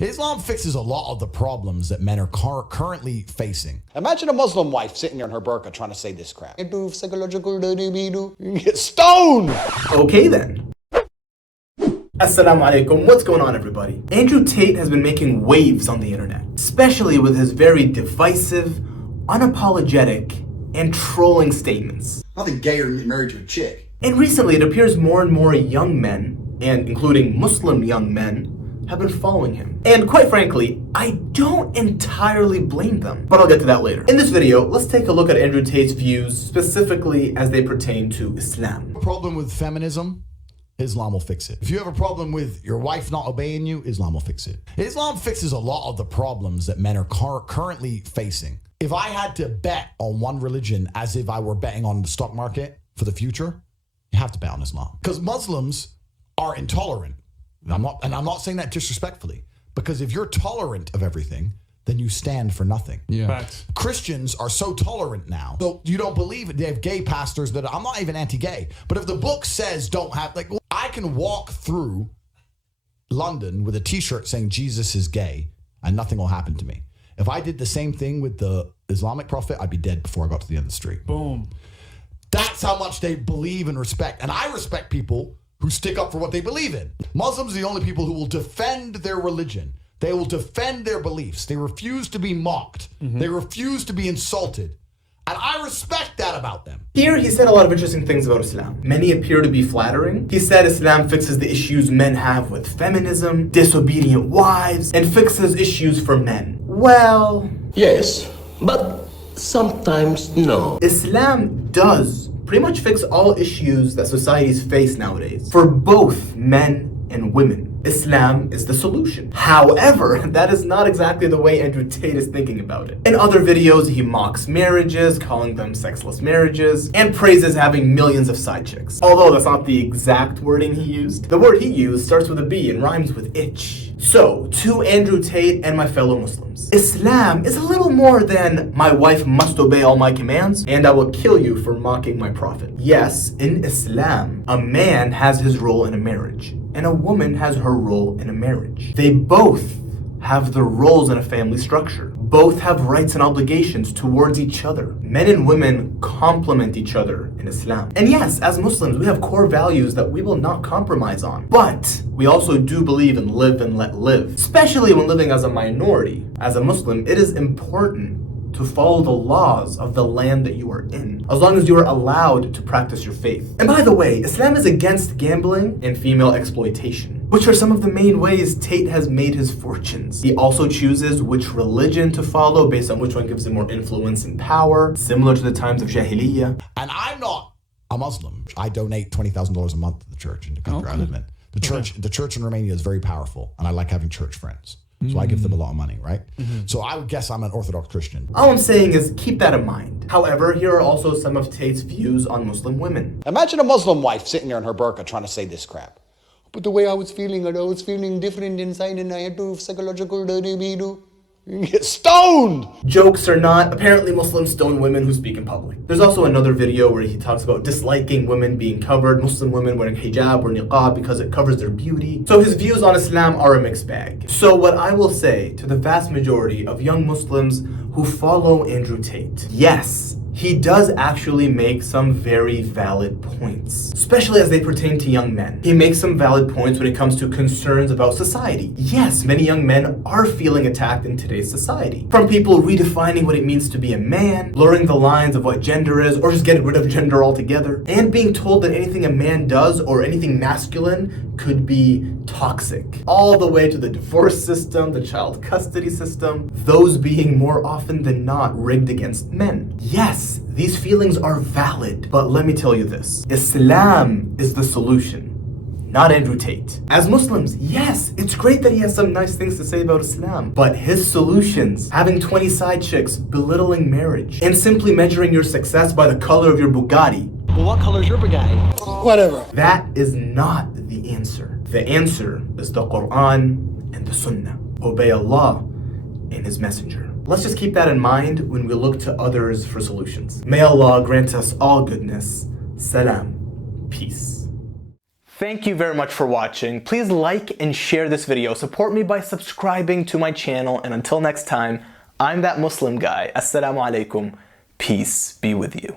Islam fixes a lot of the problems that men are currently facing. Imagine a Muslim wife sitting there in her burqa trying to say this crap. Psychological, you get stoned! Okay then. Assalamu alaikum, what's going on everybody? Andrew Tate has been making waves on the internet, especially with his very divisive, unapologetic, and trolling statements. Nothing gayer than married to a chick. And recently it appears more and more young men, and including Muslim young men, have been following him. And quite frankly, I don't entirely blame them, but I'll get to that later. In this video, let's take a look at Andrew Tate's views, specifically as they pertain to Islam. Problem with feminism? Islam will fix it. If you have a problem with your wife not obeying you, Islam will fix it. Islam fixes a lot of the problems that men are currently facing. If I had to bet on one religion as if I were betting on the stock market for the future, you have to bet on Islam. Because Muslims are intolerant. I'm not saying that disrespectfully, because if you're tolerant of everything, then you stand for nothing. Yeah. Facts. Christians are so tolerant now. So you don't believe it. They have gay pastors that I'm not even anti-gay, but if the book says don't have, like, I can walk through London with a t-shirt saying Jesus is gay and nothing will happen to me. If I did the same thing with the Islamic prophet, I'd be dead before I got to the end of the street. Boom. That's how much they believe and respect. And I respect people who stick up for what they believe in. Muslims are the only people who will defend their religion. They will defend their beliefs. They refuse to be mocked. They refuse to be insulted. And I respect that about them. Here he said a lot of interesting things about Islam. Many appear to be flattering. He said Islam fixes the issues men have with feminism, disobedient wives, and fixes issues for men. Well, yes, but sometimes no. Islam does pretty much fix all issues that societies face nowadays for both men and women. Islam is the solution. However, that is not exactly the way Andrew Tate is thinking about it. In other videos, he mocks marriages, calling them sexless marriages, and praises having millions of side chicks. Although that's not the exact wording he used. The word he used starts with a B and rhymes with itch. So, to Andrew Tate and my fellow Muslims, Islam is a little more than my wife must obey all my commands and I will kill you for mocking my prophet. Yes, in Islam, a man has his role in a marriage and a woman has her role in a marriage. They both have their roles in a family structure. Both have rights and obligations towards each other. Men and women complement each other in Islam. And yes, as Muslims, we have core values that we will not compromise on. But we also do believe in live and let live, especially when living as a minority. As a Muslim, it is important to follow the laws of the land that you are in, as long as you are allowed to practice your faith. And by the way, Islam is against gambling and female exploitation, which are some of the main ways Tate has made his fortunes. He also chooses which religion to follow based on which one gives him more influence and power, similar to the times of Jahiliyyah. And I'm not a Muslim. I donate $20,000 a month to the church in the country I live in. The church in Romania is very powerful, and I like having church friends. So I give them a lot of money, right? So I would guess I'm an Orthodox Christian. All I'm saying is keep that in mind. However, here are also some of Tate's views on Muslim women. Imagine a Muslim wife sitting there in her burqa trying to say this crap. But the way I was feeling different inside and I had to psychological, you get stoned! Jokes or not, apparently Muslims stone women who speak in public. There's also another video where he talks about disliking women being covered, Muslim women wearing hijab or niqab because it covers their beauty. So his views on Islam are a mixed bag. So what I will say to the vast majority of young Muslims who follow Andrew Tate, yes, he does actually make some very valid points, especially as they pertain to young men. He makes some valid points when it comes to concerns about society. Yes, many young men are feeling attacked in today's society. From people redefining what it means to be a man, blurring the lines of what gender is, or just getting rid of gender altogether, and being told that anything a man does or anything masculine could be toxic. All the way to the divorce system, the child custody system, those being more often than not rigged against men. Yes, these feelings are valid, but let me tell you this. Islam is the solution, not Andrew Tate. As Muslims, yes, it's great that he has some nice things to say about Islam, but his solutions, having 20 side chicks, belittling marriage, and simply measuring your success by the color of your Bugatti. Well, what color is your Bugatti? Whatever. That is not the answer. The answer is the Quran and the Sunnah. Obey Allah and His Messenger. Let's just keep that in mind when we look to others for solutions. May Allah grant us all goodness. Salam. Peace. Thank you very much for watching. Please like and share this video. Support me by subscribing to my channel. And until next time, I'm that Muslim guy. Assalamu alaikum. Peace be with you.